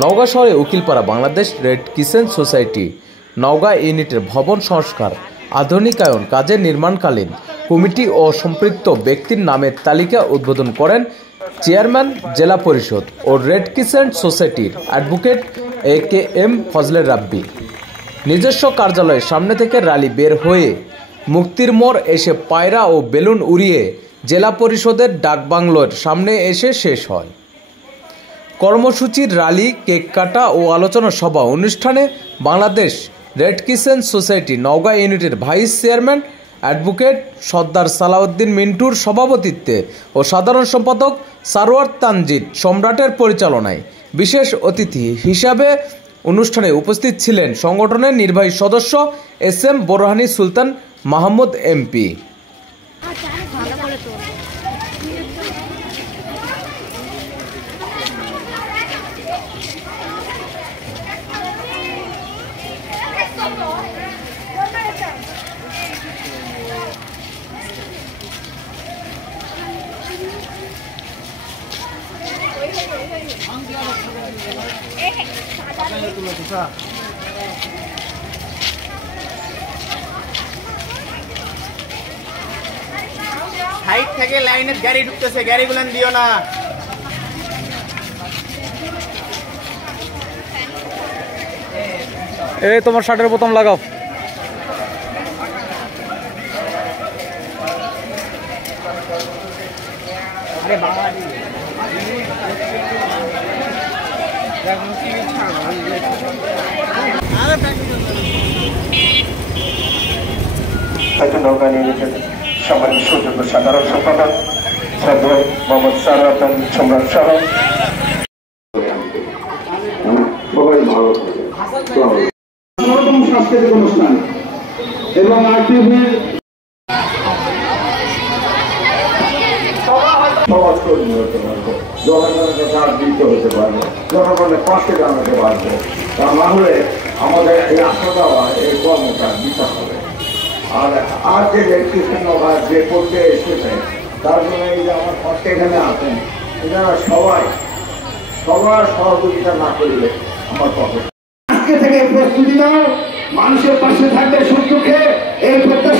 নওগাঁ শহরে Ukilpara Bangladesh red crescent society Naogaon ইউনিটের ভবন সংস্কার আধুনিকায়ন কাজের নির্মাণকালীন কমিটি ও সম্পৃক্ত ব্যক্তির নামের তালিকা উদ্বোধন করেন চেয়ারম্যান জেলা পরিষদ ও রেড ক্রিসেন্ট সোসাইটির অ্যাডভোকেট AKM ফজলে রাব্বি। নিজস্ব কার্যালয়ের সামনে থেকে র্যালি বের হয়ে মুক্তির মোড় এসে পায়রা ও বেলুন উড়িয়ে জেলা পরিষদের ডাকবাংলোর সামনে এসে শেষ হয়। কর্মসূচির র্যালি, কেক কাটা ও আলোচনা সভা অনুষ্ঠানে Bangladesh red crescent society Naogaon ইউনিটের ভাইস চেয়ারম্যান অ্যাডভোকেট সর্দার সালাউদ্দিন মিন্টুর সভাপতিত্বে ও সাধারণ সম্পাদক সারোয়ার তানজিদ সম্রাটের পরিচালনায় বিশেষ অতিথি হিসাবে অনুষ্ঠানে উপস্থিত ছিলেন সংগঠনের নির্বাহী সদস্য SM বোরহানি সুলতান মাহমুদ MP। সাইড থেকে লাইনের গাড়ি ঢুকতেছে, গাড়িগুলো দিও না। এই তোমার শার্টের বোতাম লাগাও। নওগাঁ ইউনিটের সম্মানিত সুযোগ্য সাধারণ সম্পাদক শ্রদ্ধেয় মোহাম্মদ সারোয়ার তানজিদ সম্রাট সহ সবাই ভালো থাকবে। সাংস্কৃতিক অনুষ্ঠান এবং আরটিভির সমাজকর্মী হতে পারবো, জনগণকে সাহায্য দিতে হতে পারবো, জনগণের পাশে দাঁড়াতে পারবো। তা না হলে আমাদের এই আশা দেওয়া এই কর্মটা দিতে হবে। আর যে ইলেকট্রিশিয়ান যে করতে এসেছে তার জন্য এই যে আমার পাশে এখানে আছেন, এনারা সবার সহযোগিতা না করলে আমার পক্ষে। আজকে থেকে প্রস্তুতি নাও, মানুষের পাশে থাকবে সুখ দুঃখে এই প্রত্যাশা